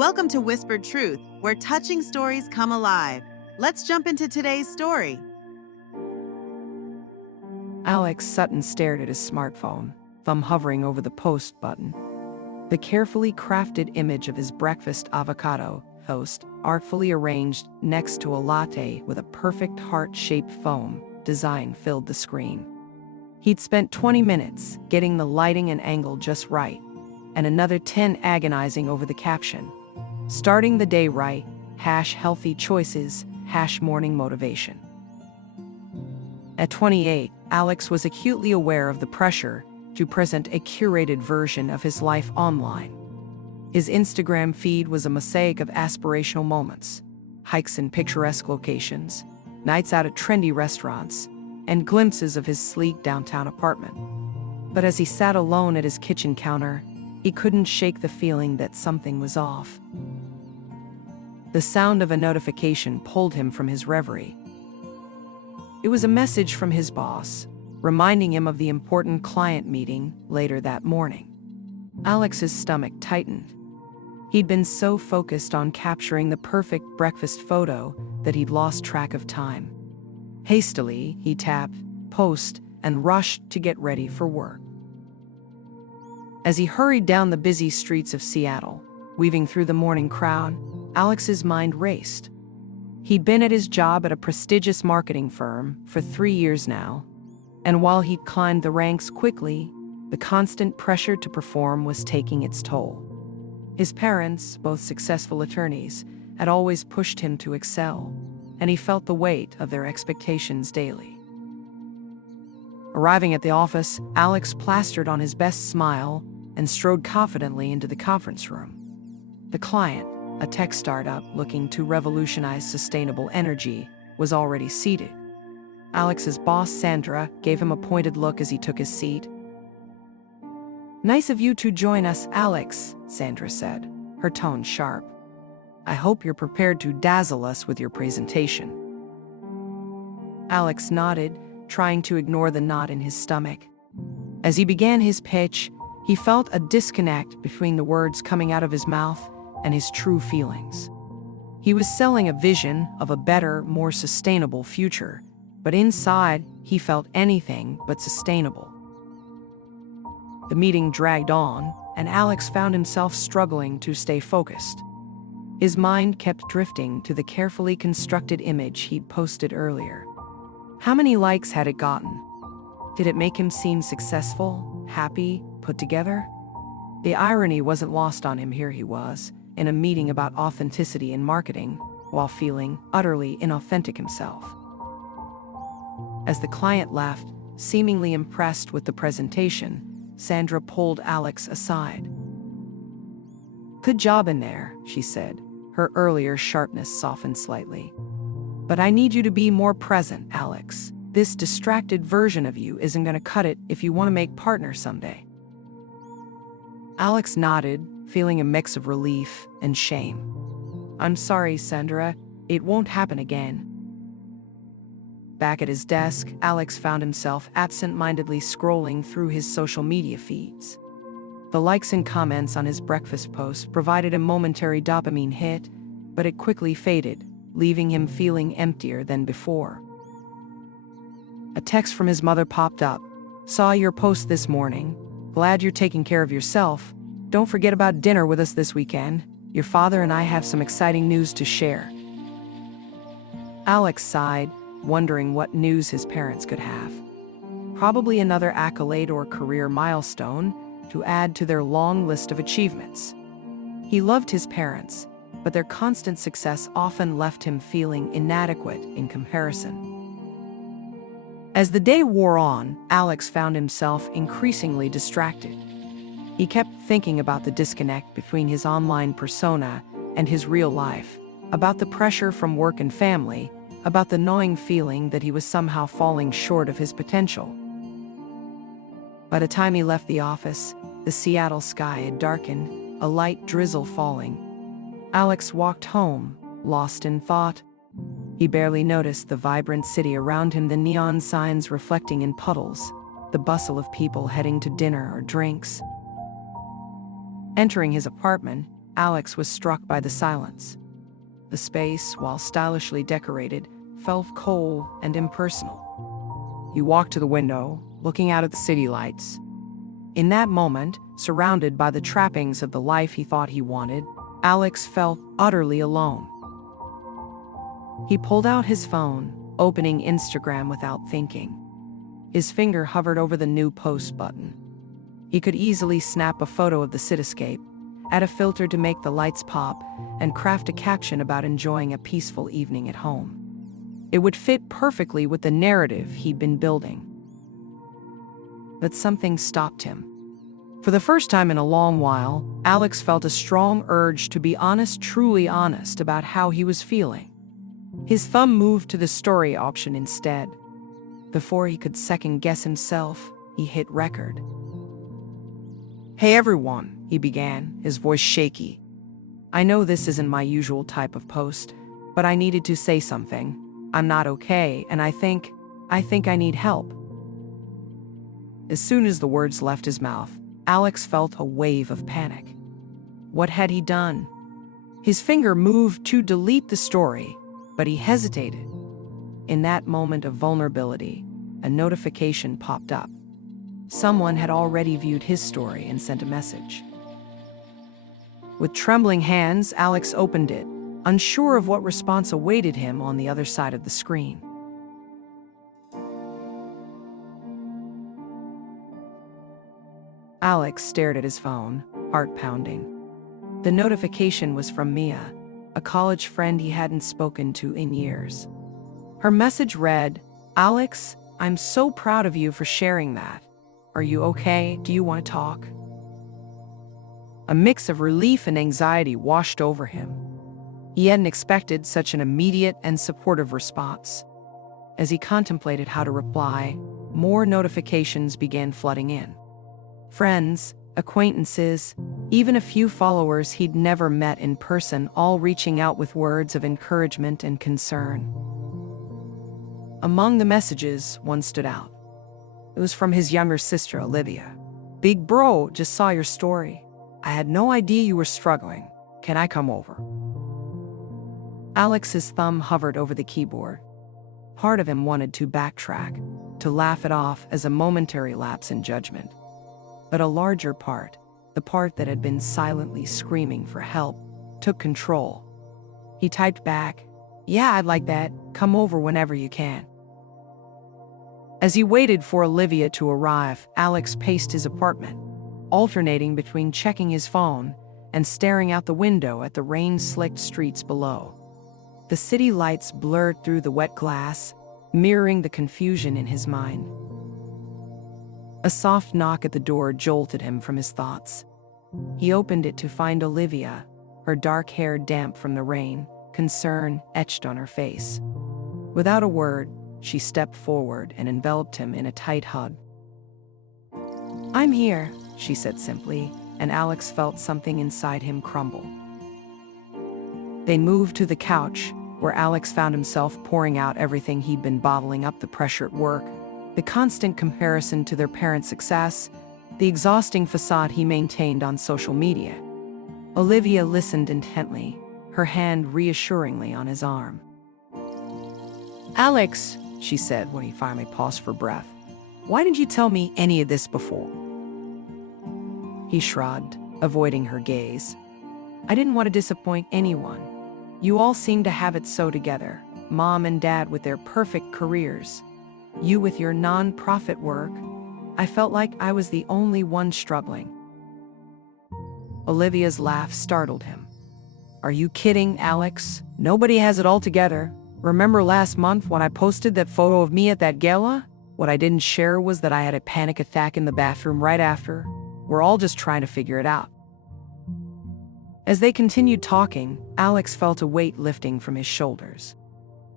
Welcome to Whispered Truth, where touching stories come alive. Let's jump into today's story. Alex Sutton stared at his smartphone, thumb hovering over the post button. The carefully crafted image of his breakfast avocado toast, artfully arranged next to a latte with a perfect heart-shaped foam design, filled the screen. He'd spent 20 minutes getting the lighting and angle just right, and another 10 agonizing over the caption. Starting the day right, #healthy choices, #morning motivation. At 28, Alex was acutely aware of the pressure to present a curated version of his life online. His Instagram feed was a mosaic of aspirational moments, hikes in picturesque locations, nights out at trendy restaurants, and glimpses of his sleek downtown apartment. But as he sat alone at his kitchen counter, he couldn't shake the feeling that something was off. The sound of a notification pulled him from his reverie. It was a message from his boss, reminding him of the important client meeting later that morning. Alex's stomach tightened. He'd been so focused on capturing the perfect breakfast photo that he'd lost track of time. Hastily, he tapped post and rushed to get ready for work. As he hurried down the busy streets of Seattle, weaving through the morning crowd, Alex's mind raced. He'd been at his job at a prestigious marketing firm for 3 years now, and while he'd climbed the ranks quickly, the constant pressure to perform was taking its toll. His parents, both successful attorneys, had always pushed him to excel, and he felt the weight of their expectations daily. Arriving at the office, Alex plastered on his best smile and strode confidently into the conference room. The client, a tech startup looking to revolutionize sustainable energy, was already seated. Alex's boss, Sandra, gave him a pointed look as he took his seat. "Nice of you to join us, Alex," Sandra said, her tone sharp. "I hope you're prepared to dazzle us with your presentation." Alex nodded, trying to ignore the knot in his stomach. As he began his pitch, he felt a disconnect between the words coming out of his mouth and his true feelings. He was selling a vision of a better, more sustainable future, but inside, he felt anything but sustainable. The meeting dragged on, and Alex found himself struggling to stay focused. His mind kept drifting to the carefully constructed image he'd posted earlier. How many likes had it gotten? Did it make him seem successful, happy, put together? The irony wasn't lost on him. Here he was, in a meeting about authenticity in marketing, while feeling utterly inauthentic himself. As the client left, seemingly impressed with the presentation, Sandra pulled Alex aside. "Good job in there," she said, her earlier sharpness softened slightly. "But I need you to be more present, Alex. This distracted version of you isn't going to cut it if you want to make partners someday." Alex nodded, feeling a mix of relief and shame. "I'm sorry, Sandra. It won't happen again." Back at his desk, Alex found himself absent-mindedly scrolling through his social media feeds. The likes and comments on his breakfast post provided a momentary dopamine hit, but it quickly faded, leaving him feeling emptier than before. A text from his mother popped up. "Saw your post this morning. Glad you're taking care of yourself. Don't forget about dinner with us this weekend. Your father and I have some exciting news to share." Alex sighed, wondering what news his parents could have. Probably another accolade or career milestone to add to their long list of achievements. He loved his parents, but their constant success often left him feeling inadequate in comparison. As the day wore on, Alex found himself increasingly distracted. He kept thinking about the disconnect between his online persona and his real life, about the pressure from work and family, about the gnawing feeling that he was somehow falling short of his potential. By the time he left the office, the Seattle sky had darkened, a light drizzle falling. Alex walked home, lost in thought. He barely noticed the vibrant city around him, the neon signs reflecting in puddles, the bustle of people heading to dinner or drinks. Entering his apartment, Alex was struck by the silence. The space, while stylishly decorated, felt cold and impersonal. He walked to the window, looking out at the city lights. In that moment, surrounded by the trappings of the life he thought he wanted, Alex felt utterly alone. He pulled out his phone, opening Instagram without thinking. His finger hovered over the new post button. He could easily snap a photo of the cityscape, add a filter to make the lights pop, and craft a caption about enjoying a peaceful evening at home. It would fit perfectly with the narrative he'd been building. But something stopped him. For the first time in a long while, Alex felt a strong urge to be honest, truly honest about how he was feeling. His thumb moved to the story option instead. Before he could second-guess himself, he hit record. "Hey everyone," he began, his voice shaky. "I know this isn't my usual type of post, but I needed to say something. I'm not okay, and I think I need help." As soon as the words left his mouth, Alex felt a wave of panic. What had he done? His finger moved to delete the story, but he hesitated. In that moment of vulnerability, a notification popped up. Someone had already viewed his story and sent a message. With trembling hands, Alex opened it, unsure of what response awaited him on the other side of the screen. Alex stared at his phone, heart pounding. The notification was from Mia, a college friend he hadn't spoken to in years. Her message read, "Alex, I'm so proud of you for sharing that. Are you okay? Do you want to talk?" A mix of relief and anxiety washed over him. He hadn't expected such an immediate and supportive response. As he contemplated how to reply, more notifications began flooding in. Friends, acquaintances, even a few followers he'd never met in person, all reaching out with words of encouragement and concern. Among the messages, one stood out. It was from his younger sister, Olivia. "Big bro, just saw your story. I had no idea you were struggling. Can I come over?" Alex's thumb hovered over the keyboard. Part of him wanted to backtrack, to laugh it off as a momentary lapse in judgment. But a larger part, the part that had been silently screaming for help, took control. He typed back, "Yeah, I'd like that. Come over whenever you can." As he waited for Olivia to arrive, Alex paced his apartment, alternating between checking his phone and staring out the window at the rain-slicked streets below. The city lights blurred through the wet glass, mirroring the confusion in his mind. A soft knock at the door jolted him from his thoughts. He opened it to find Olivia, her dark hair damp from the rain, concern etched on her face. Without a word, she stepped forward and enveloped him in a tight hug. "I'm here," she said simply, and Alex felt something inside him crumble. They moved to the couch, where Alex found himself pouring out everything he'd been bottling up: the pressure at work, the constant comparison to their parents' success, the exhausting facade he maintained on social media. Olivia listened intently, her hand reassuringly on his arm. "Alex," she said when he finally paused for breath, "why didn't you tell me any of this before?" He shrugged, avoiding her gaze. "I didn't want to disappoint anyone. You all seem to have it so together, Mom and Dad with their perfect careers. You with your non-profit work. I felt like I was the only one struggling." Olivia's laugh startled him. "Are you kidding, Alex? Nobody has it all together. Remember last month when I posted that photo of me at that gala? What I didn't share was that I had a panic attack in the bathroom right after. We're all just trying to figure it out." As they continued talking, Alex felt a weight lifting from his shoulders.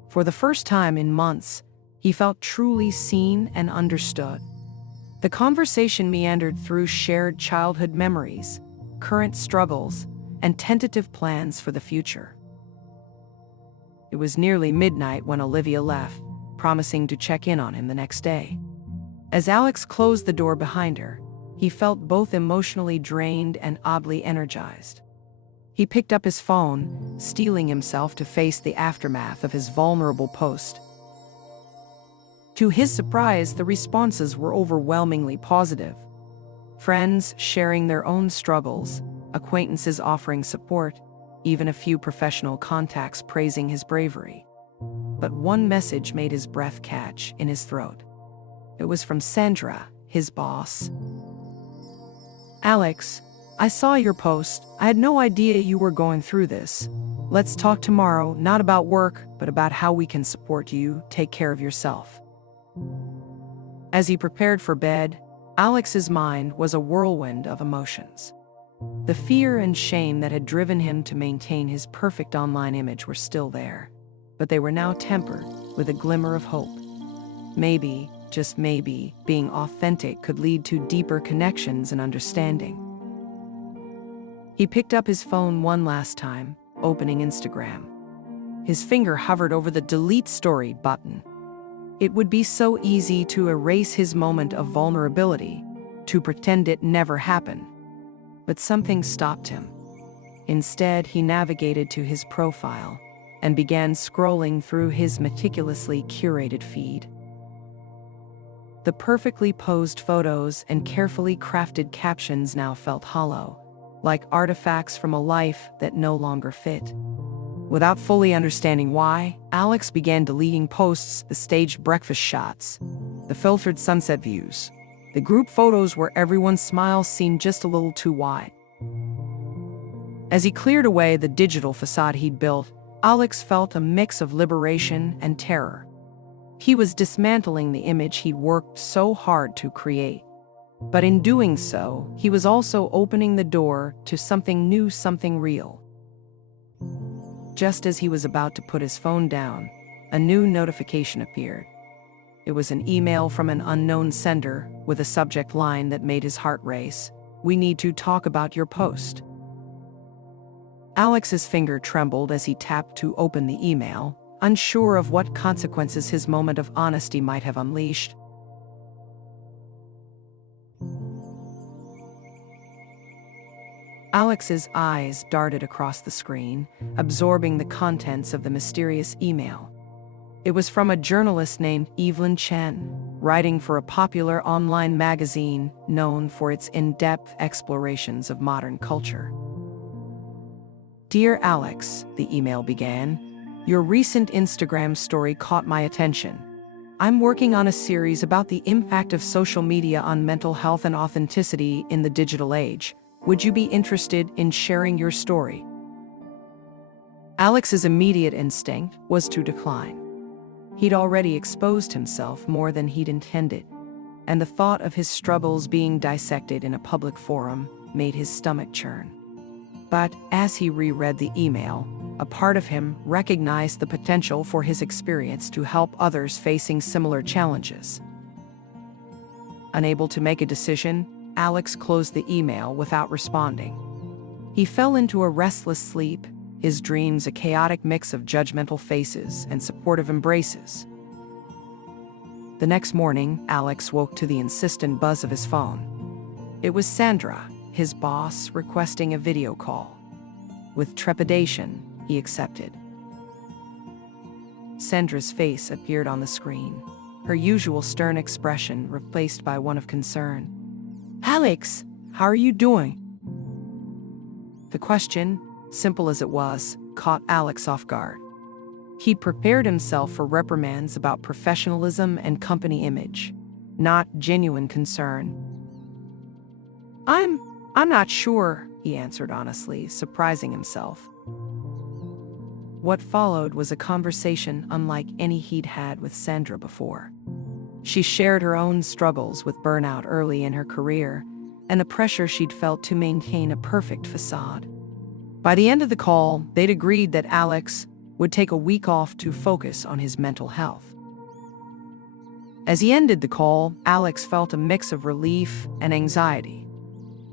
For the first time in months, he felt truly seen and understood. The conversation meandered through shared childhood memories, current struggles, and tentative plans for the future. It was nearly midnight when Olivia left, promising to check in on him the next day. As Alex closed the door behind her, he felt both emotionally drained and oddly energized. He picked up his phone, steeling himself to face the aftermath of his vulnerable post. To his surprise, the responses were overwhelmingly positive. Friends sharing their own struggles, acquaintances offering support, even a few professional contacts praising his bravery. But one message made his breath catch in his throat. It was from Sandra, his boss. "Alex, I saw your post. I had no idea you were going through this. Let's talk tomorrow, not about work, but about how we can support you. Take care of yourself." As he prepared for bed, Alex's mind was a whirlwind of emotions. The fear and shame that had driven him to maintain his perfect online image were still there, but they were now tempered with a glimmer of hope. Maybe, just maybe, being authentic could lead to deeper connections and understanding. He picked up his phone one last time, opening Instagram. His finger hovered over the delete story button. It would be so easy to erase his moment of vulnerability, to pretend it never happened. But something stopped him. Instead, he navigated to his profile and began scrolling through his meticulously curated feed. The perfectly posed photos and carefully crafted captions now felt hollow, like artifacts from a life that no longer fit. Without fully understanding why, Alex began deleting posts, the staged breakfast shots, the filtered sunset views, the group photos where everyone's smile seemed just a little too wide. As he cleared away the digital facade he'd built, Alex felt a mix of liberation and terror. He was dismantling the image he'd worked so hard to create. But in doing so, he was also opening the door to something new, something real. Just as he was about to put his phone down, a new notification appeared. It was an email from an unknown sender with a subject line that made his heart race. "We need to talk about your post." Alex's finger trembled as he tapped to open the email, unsure of what consequences his moment of honesty might have unleashed. Alex's eyes darted across the screen, absorbing the contents of the mysterious email. It was from a journalist named Evelyn Chen, writing for a popular online magazine known for its in-depth explorations of modern culture. "Dear Alex," the email began, "your recent Instagram story caught my attention. I'm working on a series about the impact of social media on mental health and authenticity in the digital age. Would you be interested in sharing your story?" Alex's immediate instinct was to decline. He'd already exposed himself more than he'd intended, and the thought of his struggles being dissected in a public forum made his stomach churn. But as he reread the email, a part of him recognized the potential for his experience to help others facing similar challenges. Unable to make a decision, Alex closed the email without responding. He fell into a restless sleep, his dreams a chaotic mix of judgmental faces and supportive embraces. The next morning, Alex woke to the insistent buzz of his phone. It was Sandra, his boss, requesting a video call. With trepidation, he accepted. Sandra's face appeared on the screen, her usual stern expression replaced by one of concern. "Alex, how are you doing?" The question, simple as it was, caught Alex off guard. He'd prepared himself for reprimands about professionalism and company image, not genuine concern. I'm not sure," he answered honestly, surprising himself. What followed was a conversation unlike any he'd had with Sandra before. She shared her own struggles with burnout early in her career and the pressure she'd felt to maintain a perfect facade. By the end of the call, they'd agreed that Alex would take a week off to focus on his mental health. As he ended the call, Alex felt a mix of relief and anxiety.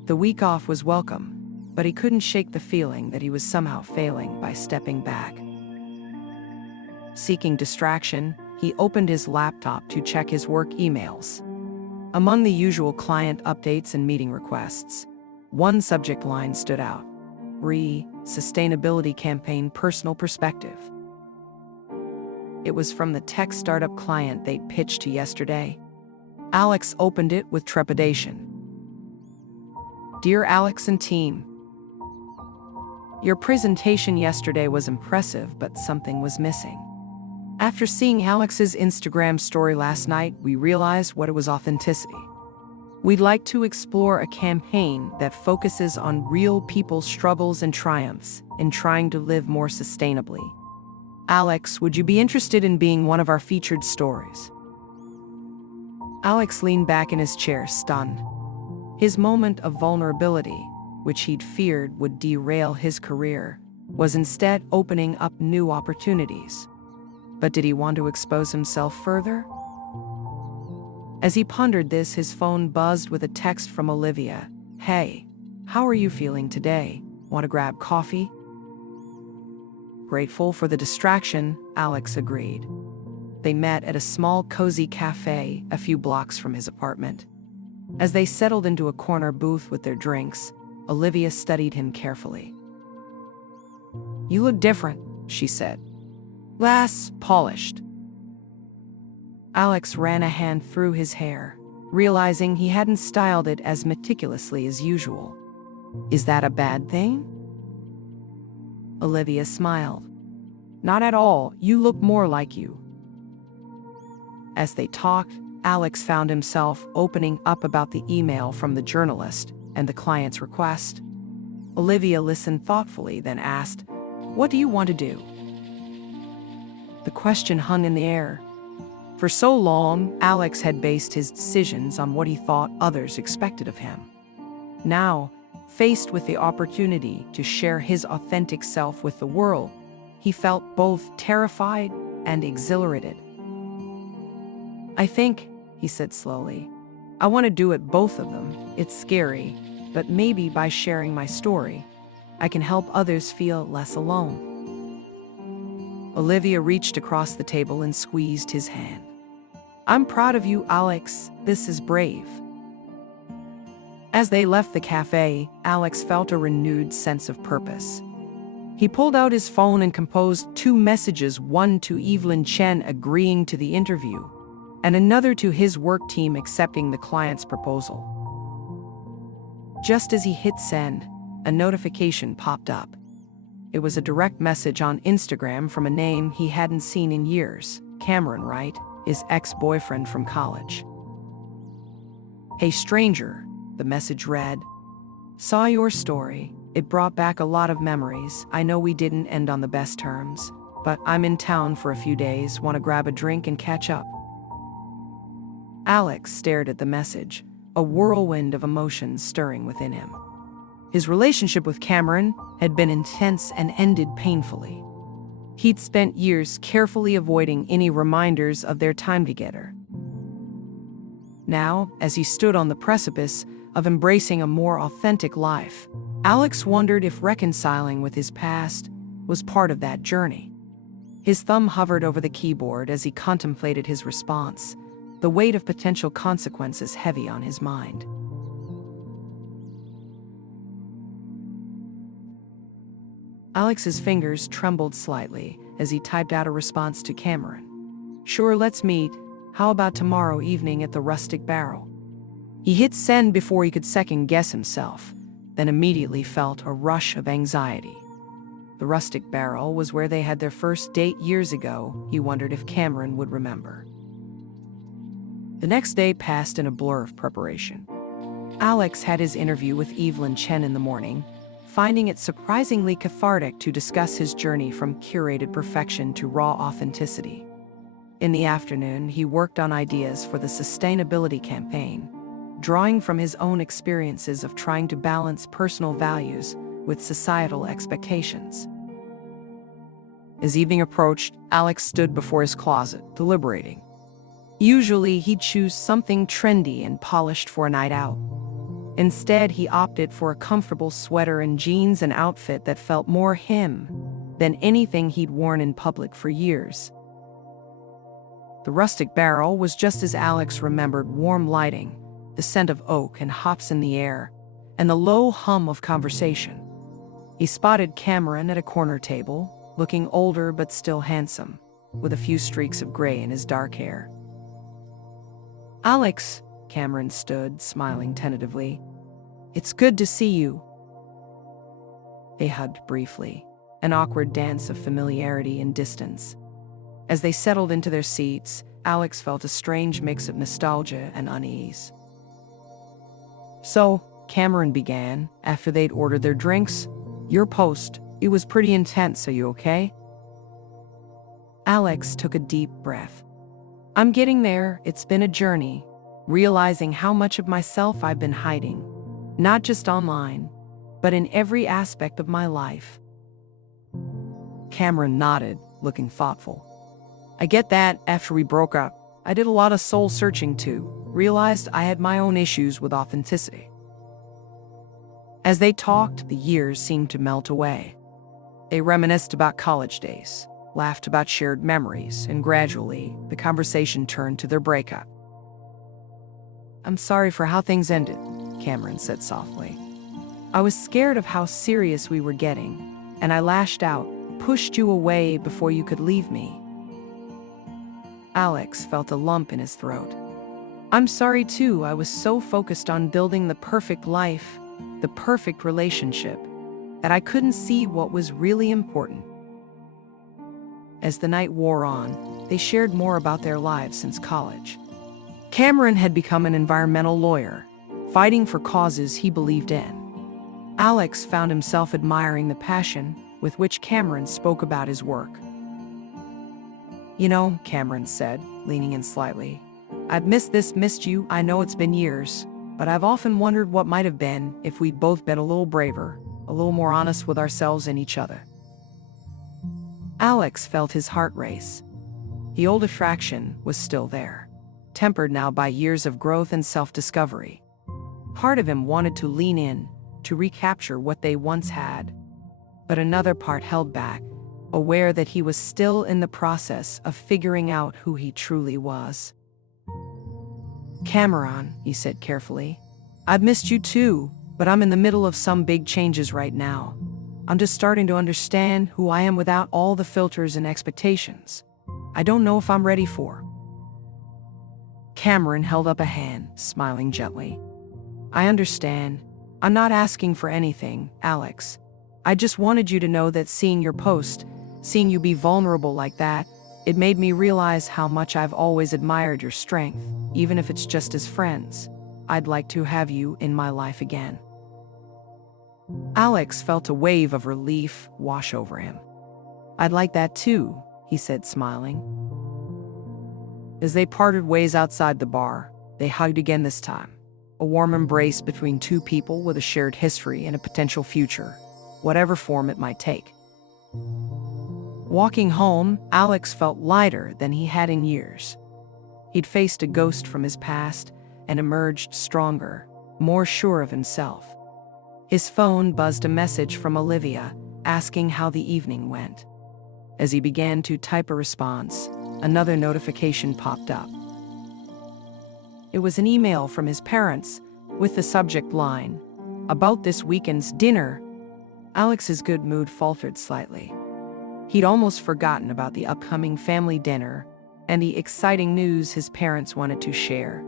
The week off was welcome, but he couldn't shake the feeling that he was somehow failing by stepping back. Seeking distraction, he opened his laptop to check his work emails. Among the usual client updates and meeting requests, one subject line stood out. sustainability campaign personal perspective. It was from the tech startup client they'd pitched to yesterday. Alex opened it with trepidation. Dear Alex and team, your presentation yesterday was impressive, but something was missing. After seeing Alex's Instagram story last night, we realized what it was: authenticity. We'd like to explore a campaign that focuses on real people's struggles and triumphs in trying to live more sustainably. Alex, would you be interested in being one of our featured stories? Alex leaned back in his chair, stunned. His moment of vulnerability, which he'd feared would derail his career, was instead opening up new opportunities. But did he want to expose himself further? As he pondered this, his phone buzzed with a text from Olivia. Hey, how are you feeling today? Want to grab coffee? Grateful for the distraction, Alex agreed. They met at a small, cozy cafe a few blocks from his apartment. As they settled into a corner booth with their drinks, Olivia studied him carefully. You look different, she said. Less polished. Alex ran a hand through his hair, realizing he hadn't styled it as meticulously as usual. Is that a bad thing? Olivia smiled. Not at all, you look more like you. As they talked, Alex found himself opening up about the email from the journalist and the client's request. Olivia listened thoughtfully, then asked, What do you want to do? The question hung in the air. For so long, Alex had based his decisions on what he thought others expected of him. Now, faced with the opportunity to share his authentic self with the world, he felt both terrified and exhilarated. I think, he said slowly, I want to do it, both of them. It's scary, but maybe by sharing my story, I can help others feel less alone. Olivia reached across the table and squeezed his hand. I'm proud of you, Alex. This is brave. As they left the cafe, Alex felt a renewed sense of purpose. He pulled out his phone and composed 2 messages, one to Evelyn Chen agreeing to the interview, and another to his work team accepting the client's proposal. Just as he hit send, a notification popped up. It was a direct message on Instagram from a name he hadn't seen in years, Cameron, right? His ex-boyfriend from college. Hey stranger, the message read. Saw your story. It brought back a lot of memories. I know we didn't end on the best terms, but I'm in town for a few days. Want to grab a drink and catch up? Alex stared at the message, a whirlwind of emotions stirring within him. His relationship with Cameron had been intense and ended painfully. He'd spent years carefully avoiding any reminders of their time together. Now, as he stood on the precipice of embracing a more authentic life, Alex wondered if reconciling with his past was part of that journey. His thumb hovered over the keyboard as he contemplated his response, the weight of potential consequences heavy on his mind. Alex's fingers trembled slightly as he typed out a response to Cameron. Sure, let's meet. How about tomorrow evening at the Rustic Barrel? He hit send before he could second-guess himself, then immediately felt a rush of anxiety. The Rustic Barrel was where they had their first date years ago. He wondered if Cameron would remember. The next day passed in a blur of preparation. Alex had his interview with Evelyn Chen in the morning, finding it surprisingly cathartic to discuss his journey from curated perfection to raw authenticity. In the afternoon, he worked on ideas for the sustainability campaign, drawing from his own experiences of trying to balance personal values with societal expectations. As evening approached, Alex stood before his closet, deliberating. Usually, he'd choose something trendy and polished for a night out. Instead, he opted for a comfortable sweater and jeans, an outfit that felt more him than anything he'd worn in public for years. The Rustic Barrel was just as Alex remembered: warm lighting, the scent of oak and hops in the air, and the low hum of conversation. He spotted Cameron at a corner table, looking older but still handsome, with a few streaks of gray in his dark hair. "Alex," Cameron stood, smiling tentatively. "It's good to see you." They hugged briefly, an awkward dance of familiarity and distance. As they settled into their seats, Alex felt a strange mix of nostalgia and unease. "So," Cameron began, after they'd ordered their drinks, "your post, it was pretty intense, are you okay?" Alex took a deep breath. "I'm getting there, it's been a journey, realizing how much of myself I've been hiding, not just online, but in every aspect of my life." Cameron nodded, looking thoughtful. "I get that. After we broke up, I did a lot of soul searching too, realized I had my own issues with authenticity." As they talked, the years seemed to melt away. They reminisced about college days, laughed about shared memories, and gradually, the conversation turned to their breakup. "I'm sorry for how things ended," Cameron said softly. "I was scared of how serious we were getting, and I lashed out, pushed you away before you could leave me." Alex felt a lump in his throat. "I'm sorry too. I was so focused on building the perfect life, the perfect relationship, that I couldn't see what was really important." As the night wore on, they shared more about their lives since college. Cameron had become an environmental lawyer, fighting for causes he believed in. Alex found himself admiring the passion with which Cameron spoke about his work. "You know," Cameron said, leaning in slightly, "I've missed you. I know it's been years, but I've often wondered what might have been if we'd both been a little braver, a little more honest with ourselves and each other." Alex felt his heart race. The old attraction was still there, tempered now by years of growth and self-discovery. Part of him wanted to lean in, to recapture what they once had, but another part held back, aware that he was still in the process of figuring out who he truly was. "Cameron," he said carefully, "I've missed you too, but I'm in the middle of some big changes right now. I'm just starting to understand who I am without all the filters and expectations. I don't know if I'm ready for." Cameron held up a hand, smiling gently. "I understand. I'm not asking for anything, Alex. I just wanted you to know that seeing your post, seeing you be vulnerable like that, it made me realize how much I've always admired your strength, even if it's just as friends. I'd like to have you in my life again." Alex felt a wave of relief wash over him. "I'd like that too," he said, smiling. As they parted ways outside the bar, they hugged again this time. A warm embrace between two people with a shared history and a potential future, whatever form it might take. Walking home, Alex felt lighter than he had in years. He'd faced a ghost from his past and emerged stronger, more sure of himself. His phone buzzed a message from Olivia, asking how the evening went. As he began to type a response, another notification popped up. It was an email from his parents, with the subject line, "About this weekend's dinner." Alex's good mood faltered slightly. He'd almost forgotten about the upcoming family dinner and the exciting news his parents wanted to share.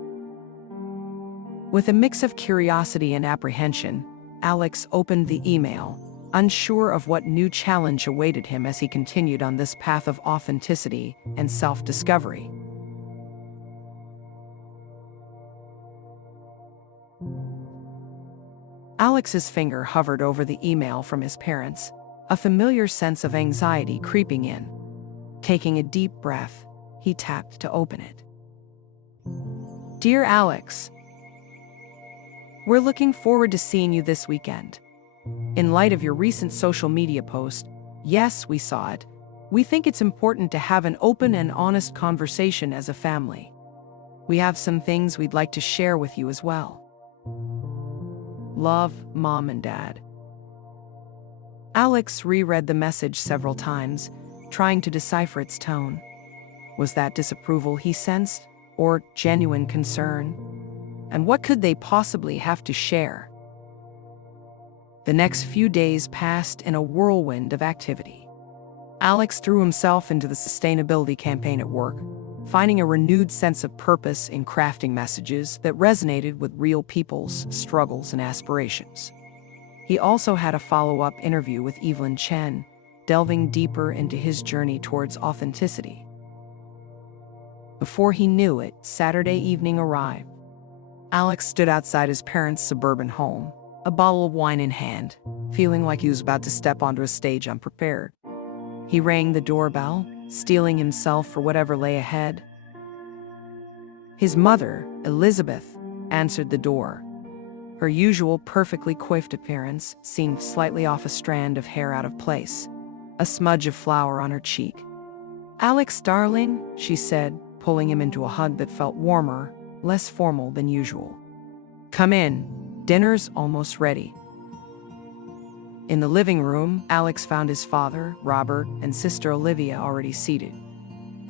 With a mix of curiosity and apprehension, Alex opened the email, unsure of what new challenge awaited him as he continued on this path of authenticity and self-discovery. Alex's finger hovered over the email from his parents, a familiar sense of anxiety creeping in. Taking a deep breath, he tapped to open it. "Dear Alex, we're looking forward to seeing you this weekend. In light of your recent social media post, yes, we saw it. We think it's important to have an open and honest conversation as a family. We have some things we'd like to share with you as well. Love, Mom and Dad." Alex reread the message several times, trying to decipher its tone. Was that disapproval he sensed, or genuine concern? And what could they possibly have to share? The next few days passed in a whirlwind of activity. Alex threw himself into the sustainability campaign at work, finding a renewed sense of purpose in crafting messages that resonated with real people's struggles and aspirations. He also had a follow-up interview with Evelyn Chen, delving deeper into his journey towards authenticity. Before he knew it, Saturday evening arrived. Alex stood outside his parents' suburban home, a bottle of wine in hand, feeling like he was about to step onto a stage unprepared. He rang the doorbell, steeling himself for whatever lay ahead. His mother, Elizabeth, answered the door. Her usual perfectly coiffed appearance seemed slightly off, a strand of hair out of place, a smudge of flour on her cheek. "Alex, darling," she said, pulling him into a hug that felt warmer, less formal than usual. "Come in. Dinner's almost ready." In the living room, Alex found his father, Robert, and sister Olivia already seated.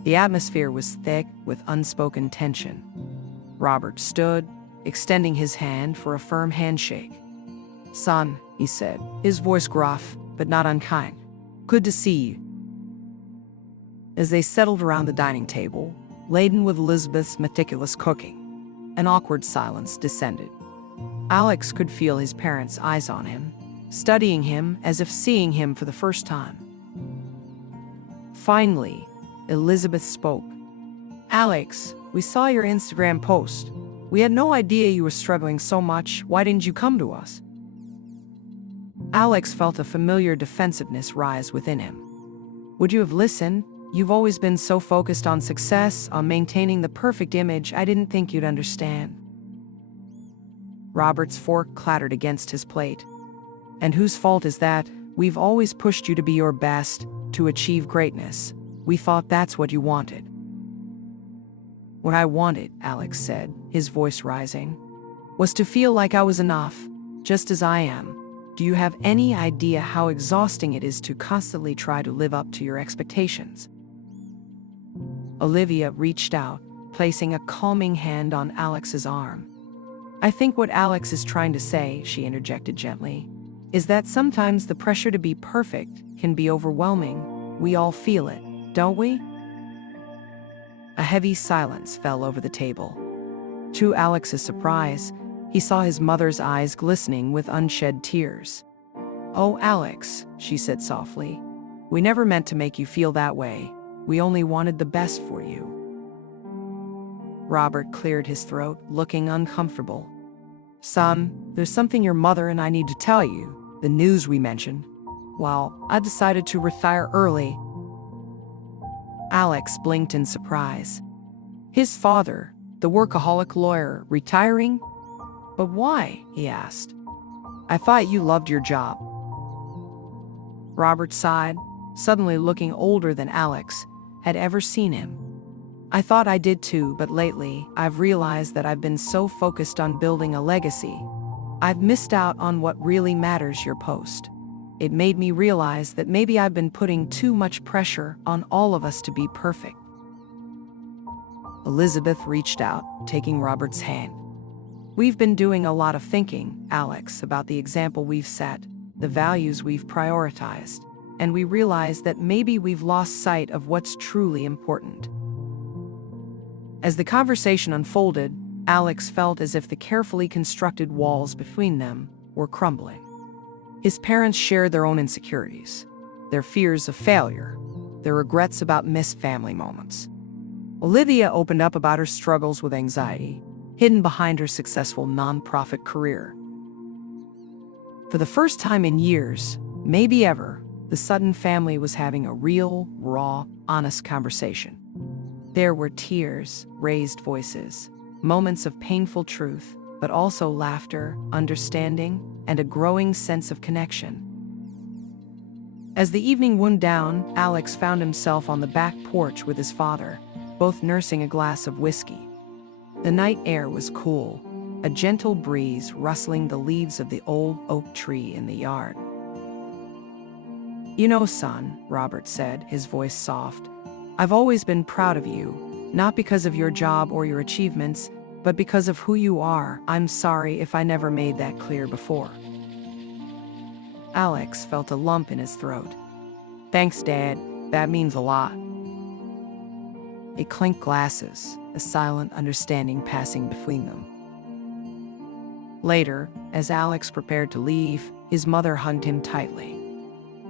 The atmosphere was thick with unspoken tension. Robert stood, extending his hand for a firm handshake. "Son," he said, his voice gruff but not unkind. "Good to see you." As they settled around the dining table, laden with Elizabeth's meticulous cooking, an awkward silence descended. Alex could feel his parents' eyes on him, studying him as if seeing him for the first time. Finally, Elizabeth spoke. "Alex, we saw your Instagram post. We had no idea you were struggling so much. Why didn't you come to us?" Alex felt a familiar defensiveness rise within him. "Would you have listened? You've always been so focused on success, on maintaining the perfect image, I didn't think you'd understand." Robert's fork clattered against his plate. "And whose fault is that? We've always pushed you to be your best, to achieve greatness. We thought that's what you wanted." "What I wanted," Alex said, his voice rising, "was to feel like I was enough, just as I am. Do you have any idea how exhausting it is to constantly try to live up to your expectations?" Olivia reached out, placing a calming hand on Alex's arm. "I think what Alex is trying to say," she interjected gently, "is that sometimes the pressure to be perfect can be overwhelming. We all feel it, don't we?" A heavy silence fell over the table. To Alex's surprise, he saw his mother's eyes glistening with unshed tears. "Oh, Alex," she said softly, "we never meant to make you feel that way. We only wanted the best for you." Robert cleared his throat, looking uncomfortable. "Son, there's something your mother and I need to tell you. The news we mentioned. Well, I decided to retire early." Alex blinked in surprise. His father, the workaholic lawyer, retiring? "But why?" he asked. "I thought you loved your job." Robert sighed, suddenly looking older than Alex had ever seen him. "I thought I did too, but lately I've realized that I've been so focused on building a legacy. I've missed out on what really matters, your post. It made me realize that maybe I've been putting too much pressure on all of us to be perfect." Elizabeth reached out, taking Robert's hand. "We've been doing a lot of thinking, Alex, about the example we've set, the values we've prioritized, and we realize that maybe we've lost sight of what's truly important." As the conversation unfolded, Alex felt as if the carefully constructed walls between them were crumbling. His parents shared their own insecurities, their fears of failure, their regrets about missed family moments. Olivia opened up about her struggles with anxiety, hidden behind her successful nonprofit career. For the first time in years, maybe ever, the Sutton family was having a real, raw, honest conversation. There were tears, raised voices, moments of painful truth, but also laughter, understanding, and a growing sense of connection. As the evening wound down, Alex found himself on the back porch with his father, both nursing a glass of whiskey. The night air was cool, a gentle breeze rustling the leaves of the old oak tree in the yard. "You know, son," Robert said, his voice soft, "I've always been proud of you, not because of your job or your achievements, but because of who you are. I'm sorry if I never made that clear before." Alex felt a lump in his throat. Thanks, Dad. That means a lot. They clinked glasses, a silent understanding passing between them. Later, as Alex prepared to leave, his mother hugged him tightly.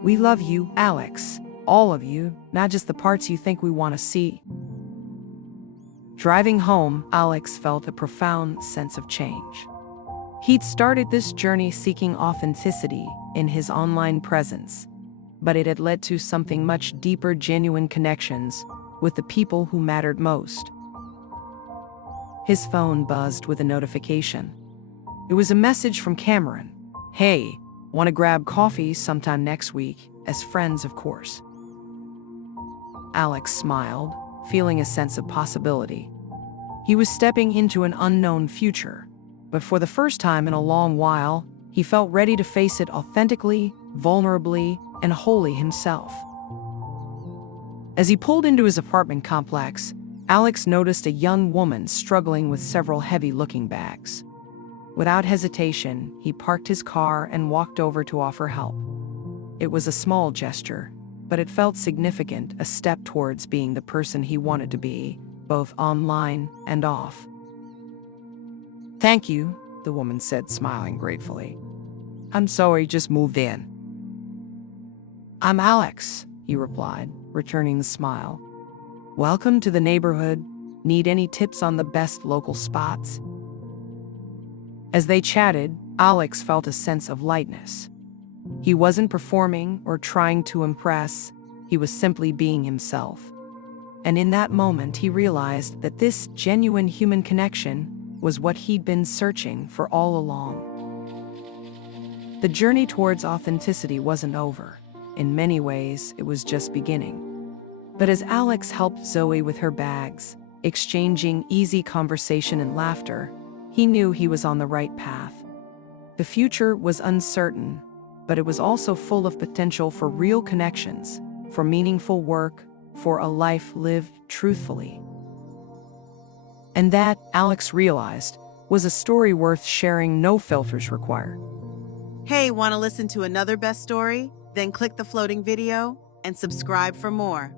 We love you, Alex. All of you, not just the parts you think we want to see. Driving home, Alex felt a profound sense of change. He'd started this journey seeking authenticity in his online presence, but it had led to something much deeper, genuine connections with the people who mattered most. His phone buzzed with a notification. It was a message from Cameron. Hey, want to grab coffee sometime next week, as friends, of course. Alex smiled, feeling a sense of possibility. He was stepping into an unknown future, but for the first time in a long while, he felt ready to face it authentically, vulnerably, and wholly himself. As he pulled into his apartment complex, Alex noticed a young woman struggling with several heavy-looking bags. Without hesitation, he parked his car and walked over to offer help. It was a small gesture, but it felt significant, a step towards being the person he wanted to be, both online and off. Thank you, the woman said, smiling gratefully. I'm sorry, just moved in. I'm Alex, he replied, returning the smile. Welcome to the neighborhood. Need any tips on the best local spots? As they chatted, Alex felt a sense of lightness. He wasn't performing or trying to impress, he was simply being himself. And in that moment, he realized that this genuine human connection was what he'd been searching for all along. The journey towards authenticity wasn't over. In many ways, it was just beginning. But as Alex helped Zoe with her bags, exchanging easy conversation and laughter, he knew he was on the right path. The future was uncertain, but it was also full of potential for real connections, for meaningful work, for a life lived truthfully. And that, Alex realized, was a story worth sharing, no filters required. Hey, want to listen to another best story? Then click the floating video and subscribe for more.